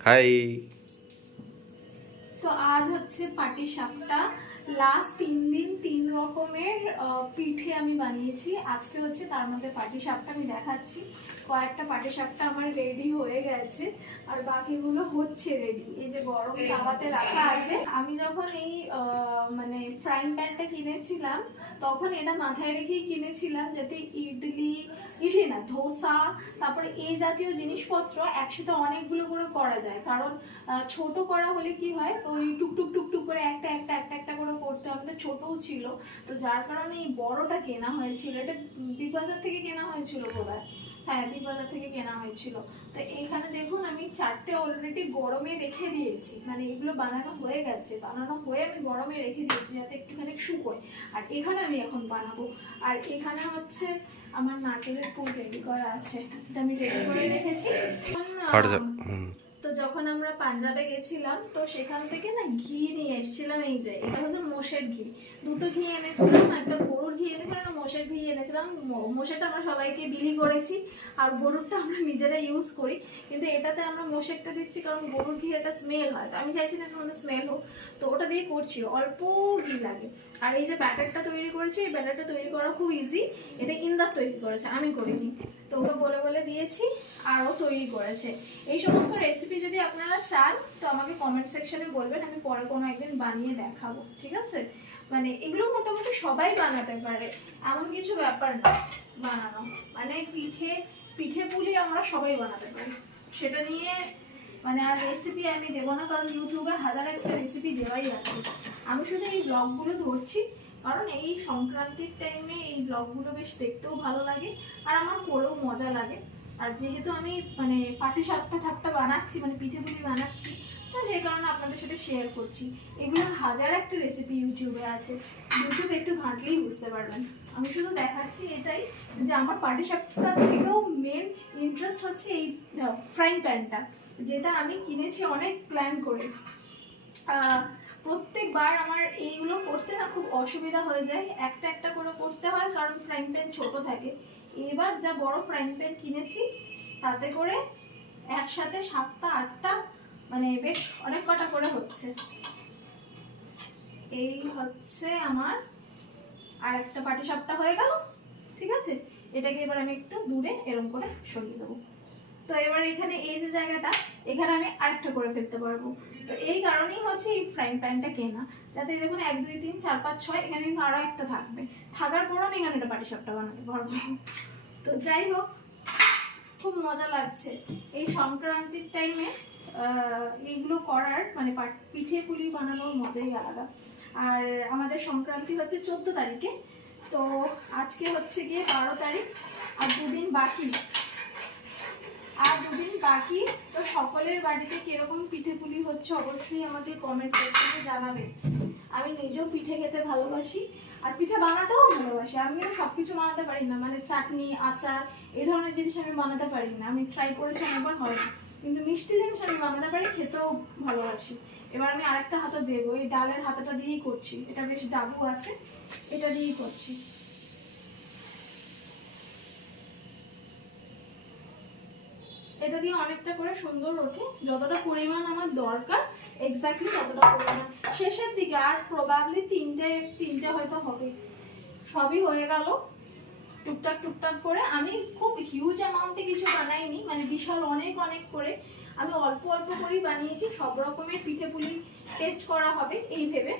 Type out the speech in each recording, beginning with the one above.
High তো আজ হচ্ছে পাটি সাপটা। লাস্ট তিন দিন তিন রকমের পিঠে আমি বানিয়েছি। আজকে হচ্ছে তার মধ্যে পাটি সাপটা আমি দেখাচ্ছি। কয়েকটা পাটি সাপটা আমার রেডি হয়ে গেছে। আর বাকিগুলো হচ্ছে রেডি এই যে গরম তাওয়াতে রাখা আছে। আমি যখন এই মানে ফ্রাইং প্যানটা কিনেছিলাম তখন এটা মাথায় রেখেই কিনেছিলাম যাতে ইডলি ইডলি না ধোসা তারপরে এই জাতীয় জিনিসপত্র একসাথে অনেকগুলো করে করা যায়। কারণ ছোট করা হলে কি হয় ওই টুকটুক টুকটুক করে একটা একটা একটা একটা করে করতে আমাদের ছোটও ছিল। তো যার কারণে এই বড়টা কেনা হয়েছিল। এটা বিগ বাজার থেকে কেনা হয়েছিল বোধহয়। হ্যাঁ বিগ বাজার থেকে কেনা হয়েছিল। তো এইখানে দেখুন আমি চারটে অলরেডি গরমে রেখে দিয়েছি। মানে এগুলো বানানো হয়ে গেছে। বানানো হয়ে আমি গরমে রেখে দিয়েছি যাতে একটুখানি শুকোয়। আর এখানে আমি এখন বানাবো। আর এখানে হচ্ছে আমার নারকেলের পুর রেডি করা আছে। এটা আমি রেডি করে রেখেছি। যখন আমরা পাঞ্জাবে গেছিলাম, তো সেখান থেকে না ঘি নিয়ে এসেছিলাম এই যে, এটা হচ্ছে মোষের ঘি। দুটো ঘি এনেছিলাম, একটা গরুর ঘি এনেছিলাম মোষের ঘি এনেছিলাম। মোষেরটা আমরা সবাইকে বিলি করেছি, আর গরুরটা আমরা নিজেরা ইউজ করি। কিন্তু এটাতে আমরা মোষেরটা দিচ্ছি কারণ গরুর ঘি একটা স্মেল হয়। তো আমি চাইছি না কোনো স্মেল হোক। তো ওটা দিয়ে করছি, অল্প ঘি লাগে। আর এই যে ব্যাটারটা তৈরি করেছি, এই ব্যাটারটা তৈরি করা খুব ইজি এটা ইন্দার তৈরি করেছে, আমি করিনি। তো ওকে বলে বলে দিয়েছি আরও তৈরি করেছে। এই সমস্ত রেসিপি যদি আপনারা চান, তো আমাকে কমেন্ট সেকশনে বলবেন, আমি পরে কোনো একদিন বানিয়ে দেখাবো, ঠিক আছে? মানে এগুলো মোটামুটি সবাই বানাতে পারে, এমন কিছু ব্যাপার না বানানো। মানে পিঠে পিঠে পুলি আমরা সবাই বানাতে পারি। সেটা নিয়ে মানে আর রেসিপি আমি দেবো না, কারণ ইউটিউবে হাজার একটা রেসিপি দেওয়াই আছে। আমি শুধু এই ব্লগগুলো ধরছি কারণ এই সংক্রান্তির টাইমে এই ব্লগগুলো বেশ দেখতেও ভালো লাগে, আর আমার করেও মজা লাগে। আর যেহেতু আমি মানে পাটি সাপটা ঠাপটা বানাচ্ছি মানে পিঠে পুলি বানাচ্ছি, তো সেই কারণে আপনাদের সাথে শেয়ার করছি। এগুলোর হাজার একটা রেসিপি ইউটিউবে আছে। ইউটিউবে একটু ঘাঁটলেই বুঝতে পারবেন। আমি শুধু দেখাচ্ছি এটাই, যে আমার পাটি সাপটা থেকেও মেন ইন্টারেস্ট হচ্ছে এই ফ্রাইং প্যানটা যেটা আমি কিনেছি অনেক প্ল্যান করে। প্রত্যেকবার আমার এইগুলো করতে না খুব অসুবিধা হয়ে যায়। একটা একটা করে করতে হয়, কারণ ফ্রাইং প্যান ছোট থাকে। এবার যা বড় ফ্রাইং প্যান কিনেছি, তাতে করে একসাথে সাতটা, আটটা মানে বেশ অনেক কটা করে হচ্ছে। এই হচ্ছে আমার আর একটা পাটি সাপটা হয়ে গেল, ঠিক আছে? এটাকে এবার আমি একটু দূরে এরম করে সরিয়ে দেবো। তো এবার এখানে এই যে জায়গাটা, এখানে আমি আরেকটা করে ফেলতে পারব। তো এই কারণেই হচ্ছে এই ফ্রাইং প্যানটা কেনা। যাতে দেখুন এক, দুই, তিন, চার, পাঁচ, ছয়, এখানে কিন্তু আরও একটা থাকবে। থাকার পরও আমি এখানে পাটি সাপটা বানাতে পারব। তো যাই হোক, খুব মজা লাগছে। এই সংক্রান্তির টাইমে এইগুলো করার মানে পিঠে পুলি বানানোর মজাই আলাদা। আর আমাদের সংক্রান্তি হচ্ছে চোদ্দ তারিখে। তো আজকে হচ্ছে গিয়ে বারো তারিখ, আর দুদিন বাকি। আর দুদিন বাকি। তো সকলের বাড়িতে কীরকম পিঠে পুলি হচ্ছে অবশ্যই আমাকে কমেন্ট সেকশনে জানাবেন আমি নিজেও পিঠে খেতে ভালোবাসি, আর পিঠে বানাতেও ভালোবাসি। আমি কিন্তু সব কিছু বানাতে পারি না মানে চাটনি, আচার, এই ধরনের জিনিস আমি বানাতে পারি না। আমি ট্রাই করেছি অনেকবার, হয় কিন্তু মিষ্টি জিনিস আমি বানাতে পারি, খেতেও ভালোবাসি। এবার আমি আরেকটা হাতা দেবো, এই ডালের হাতাটা দিয়েই করছি। এটা বেশ ডাবু আছে, এটা দিয়েই করছি। এটা দিয়ে অনেকটা করে সুন্দর ওঠে। যতটা পরিমাণ আমার দরকার এক্স্যাক্টলি ততটা পরিমাণ। শেষের দিকে আর প্রবাবলি তিনটে তিনটে হয়তো হবে। সবই হয়ে গেল। টুকটাক টুকটাক করে। আমি খুব হিউজ অ্যামাউন্টে কিছু বানাইনি মানে বিশাল অনেক অনেক করে। আমি অল্প অল্প করেই বানিয়েছি। সব রকমের পিঠে পুলি টেস্ট করা হবে, এই ভেবে।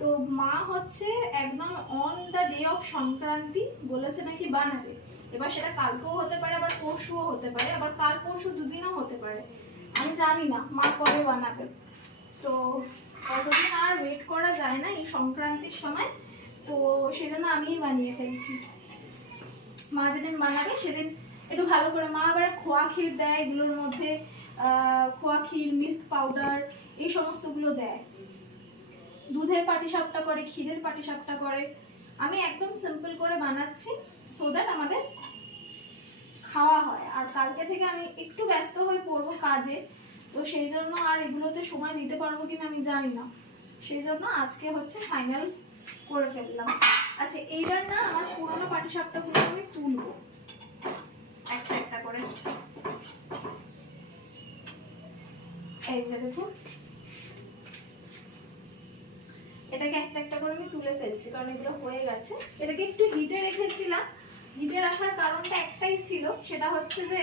তো মা হচ্ছে একদম on the day of Sankranti বলেছে নাকি বানাবে। এবার সেটা কালকেও হতে পারে, আবার পরশুও হতে পারে, আবার কাল পরশু দুদিনও হতে পারে। আমি জানি না, মা কবে বানাবে। তো কতদিন আর ওয়েট করা যায় না এই সংক্রান্তির সময়, তো সেজন্য আমিই বানিয়ে ফেলছি। মা যেদিন বানাবে সেদিন একটু ভালো করে, মা আবার খোয়া ক্ষীর দেয় এগুলোর মধ্যে খোয়া ক্ষীর মিল্ক পাউডার এই সমস্তগুলো দেয়। দুধের পাটিসাপটা করে, ক্ষীরের পাটিসাপটা করে। আমি একদম সিম্পল করে বানাচ্ছি সো দ্যাট আমাদের খাওয়া হয়। আর কালকে থেকে আমি একটু ব্যস্ত হয়ে পড়ব কাজে, তো সেই জন্য আর এগুলোতে সময় দিতে পারব কিনা আমি জানি না। সেই জন্য আজকে হচ্ছে ফাইনাল করে ফেললাম। আচ্ছা এইবার না আমার পুরোনো পাটিসাপটাগুলো আমি তুলবো। একটা একটা করে। এই যে দেখুন। এটাকে একটা একটা করে আমি তুলে ফেলছি, কারণ এগুলো হয়ে গেছে। এটাকে একটু হিটে রেখেছিলাম। হিটে রাখার কারণটা একটাই ছিল, সেটা হচ্ছে যে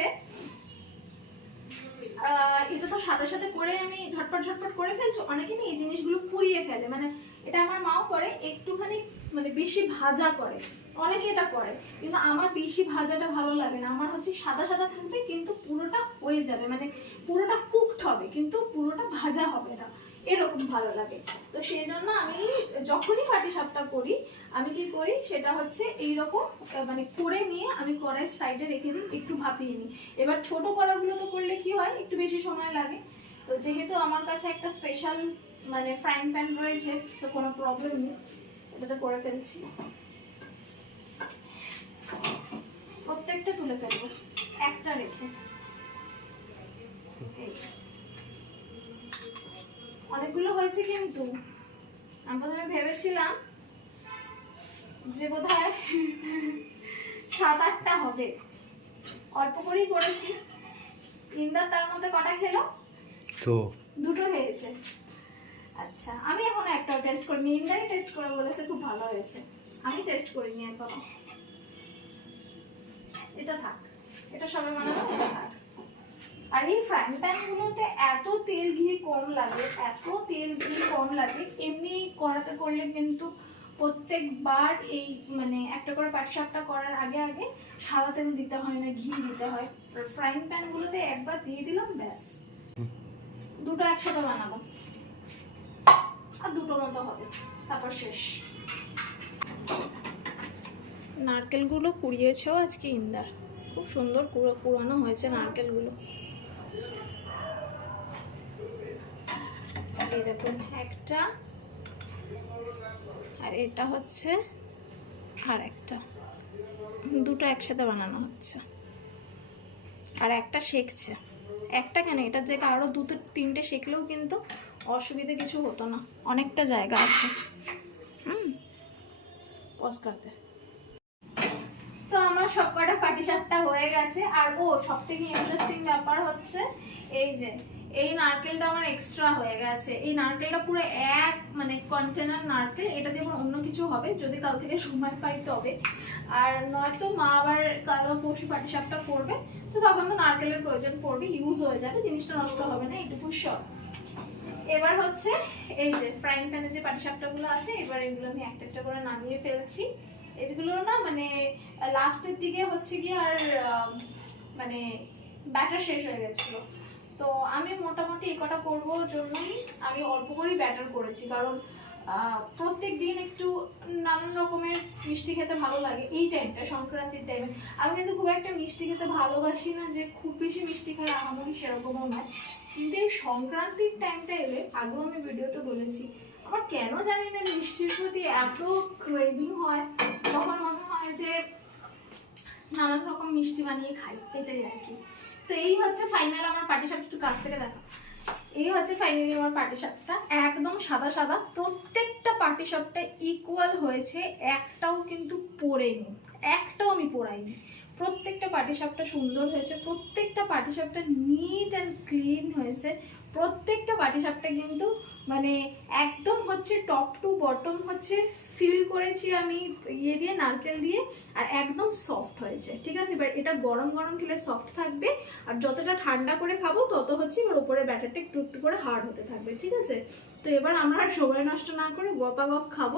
এটা তো সাথে সাথে করে আমি ঝটপট ঝটপট করে ফেলছি। অনেকে না এই জিনিসগুলো পুড়িয়ে ফেলে মানে এটা আমার মাও করে, একটুখানি মানে বেশি ভাজা করে। অনেকে এটা করে, কিন্তু আমার বেশি ভাজাটা ভালো লাগে না। আমার হচ্ছে সাদা সাদা থাকবে, কিন্তু পুরোটা হয়ে যাবে। মানে পুরোটা কুকড হবে, কিন্তু পুরোটা ভাজা হবে না। এরকম ভালো লাগে। তো সেই জন্য আমি যখনই পাটি সাপটা করি আমি কি করি সেটা হচ্ছে এইরকম আহ, মানে করে নিয়ে আমি কড়াইয়ের সাইডে রেখে দিই একটু ভাপিয়ে নিই। এবার ছোট কড়াগুলো তো করলে কি হয় একটু বেশি সময় লাগে। তো যেহেতু আমার কাছে একটা স্পেশাল মানে ফ্রাইং প্যান রয়েছে সো কোনো প্রবলেম নেই। এটাতে করে ফেলছি। প্রত্যেকটা তুলে ফেলব। একটা রেখে। এই। হয়েছে কিন্তু। আমি প্রথমে ভেবেছিলাম যে বোধ হয় সাত আটটা হবে। অল্প করেই করেছি। ইন্দার তার মধ্যে কটা খেলো? তো। দুটো খেয়েছে। আচ্ছা আমি এখন একটাও টেস্ট করিনি। ইন্দারই টেস্ট করে বলেছে খুব ভালো হয়েছে। আমি টেস্ট করিনি এখনও। এটা থাক। এটা সবে বানাবো এটা থাক। আর এই ফ্রাইং প্যানগুলোতে এত তেল ঘি কম লাগে, এত তেল ঘি কম লাগে, এমনি করাতে করলে কিন্তু প্রত্যেকবার এই মানে একটা করে পাটসাপটা করার আগে আগে সাদা তেল দিতে হয় না, ঘি দিতে হয়। আর ফ্রাইং প্যানগুলোতে একবার দিয়ে দিলাম, ব্যাস। দুটো একসাথে বানাবো। আর দুটো মতো হবে। তারপর শেষ। নারকেলগুলো কুড়িয়েছেও আজকে ইন্দার। খুব সুন্দর কুড়ো কুড়ানো হয়েছে নারকেলগুলো। এই দেখুন, একটা। আর এটা হচ্ছে আর একটা। দুটো একসাথে বানানো হচ্ছে। আর একটা শেখছে। একটা কেন? এটার জায়গায় আরও দুটো, তিনটে শেখলেও কিন্তু অসুবিধে কিছু হতো না। অনেকটা জায়গা আছে। হুম? পজ তো আমার সবকটা পাটিসাপটা হয়ে গেছে। আর ও সব থেকে ইন্টারেস্টিং ব্যাপার হচ্ছে, এই যে এই নারকেলটা আমার এক্সট্রা হয়ে গেছে। এই নারকেলটা পুরো এক মানে কন্টেনার নারকেল, এটা দিয়ে আমার অন্য কিছু হবে, যদি কাল থেকে সময় পাই তবে। আর নয়তো মা আবার কাল বা পরশু পাটিসাপটা করবে তো তখন তো নারকেলের প্রয়োজন পড়বে ইউজ হয়ে যাবে, জিনিসটা নষ্ট হবে না, এইটুকু শখ এবার হচ্ছে, এই যে ফ্রাইং প্যানে যে পাটিসাপটাগুলো আছে, এবার এগুলো আমি একটা একটা করে নামিয়ে ফেলছি। এগুলো না মানে লাস্টের দিকে হচ্ছে কি আর মানে ব্যাটার শেষ হয়ে গেছিল। তো আমি মোটামুটি এই কটা করব জন্যই আমি অল্প করেই ব্যাটার করেছি। কারণ প্রত্যেক দিন একটু নানান রকমের মিষ্টি খেতে ভালো লাগে। এই টাইমটা সংক্রান্তির টাইমে আমি কিন্তু খুব একটা মিষ্টি খেতে ভালোবাসি না যে খুব বেশি মিষ্টি খাই আহামরি সেরকমও নয়। কিন্তু এই সংক্রান্তির টাইমটা এলে, আগেও আমি ভিডিওতে বলেছি আমার কেন জানি না মিষ্টির প্রতি এত ক্রেভিং হয়, তখন মনে হয় যে নানান রকম মিষ্টি বানিয়ে খাই, এটাই আর কি। তো এই হচ্ছে ফাইনাল আমার পাটিসাপটা একটু কাছ থেকে দেখা এই হচ্ছে ফাইনালি আমার পাটিসাপটা একদম সাদা সাদা। প্রত্যেকটা পাটিসাপটা ইকুয়াল হয়েছে, একটাও কিন্তু পড়েনি, একটাও আমি পড়াইনি। প্রত্যেকটা পাটিসাপটা সুন্দর হয়েছে, প্রত্যেকটা পাটিসাপটা নিট অ্যান্ড ক্লিন হয়েছে। প্রত্যেকটা পাটিসাপটা কিন্তু মানে একদম হচ্ছে টপ টু বটম হচ্ছে ফিল করেছি আমি ইয়ে দিয়ে, নারকেল দিয়ে, আর একদম সফট হয়েছে, ঠিক আছে? এবার এটা গরম গরম খেলে সফট থাকবে, আর যতটা ঠান্ডা করে খাব, তত হচ্ছে এবার উপরে ব্যাটারটা একটু একটু করে হার্ড হতে থাকবে, ঠিক আছে? তো এবার আমরা আর সময় নষ্ট না করে গপা গপ খাব,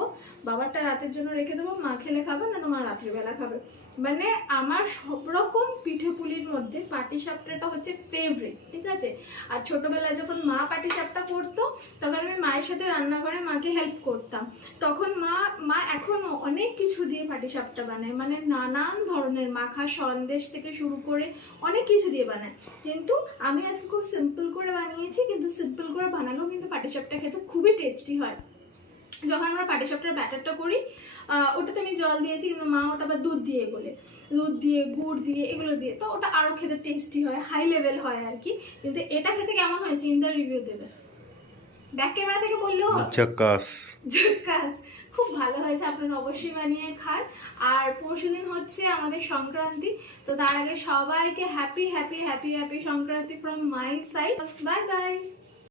বাবারটা রাতের জন্য রেখে দেবো, মা খেলে খাবে, না তোমার রাত্রিবেলা খাবে। মানে আমার সব রকম পিঠে পুলির মধ্যে পাটি সাপটাটা হচ্ছে ফেভারিট ঠিক আছে? আর ছোটবেলায় যখন মা পাটি সাপটা করতো, তখন আমি মায়ের সাথে রান্নাঘরে মাকে হেল্প করতাম। তখন মা মা এখনও অনেক কিছু দিয়ে পাটি সাপটা বানায়। মানে নানান ধরনের মাখা, সন্দেশ থেকে শুরু করে অনেক কিছু দিয়ে বানায়। কিন্তু আমি আজকে খুব সিম্পল করে বানিয়েছি, কিন্তু সিম্পল করে বানানো কিন্তু পাটিসাপটা খেতে খুবই টেস্টি হয়। যখন আমরা পাটিসাপটার ব্যাটারটা করি ওটাতে আমি জল দিয়েছি, কিন্তু মা ওটা আবার দুধ দিয়ে গোলে। দুধ দিয়ে, গুড় দিয়ে, এগুলো দিয়ে। তো ওটা আরও খেতে টেস্টি হয় হাই লেভেল হয় আর কি। কিন্তু এটা খেতে কেমন হয়েছে, ইন্দার রিভিউ দেবে। ব্যাক ক্যামেরা থেকে বলল হবে। ঝাক্কাস। ঝাক্কাস। খুব ভালো হয়েছে আপনারা অবশ্যই বানিয়ে খান। আর পরশুদিন হচ্ছে আমাদের সংক্রান্তি তো তার আগে সবাইকে happy happy happy happy Sankranti from my side bye bye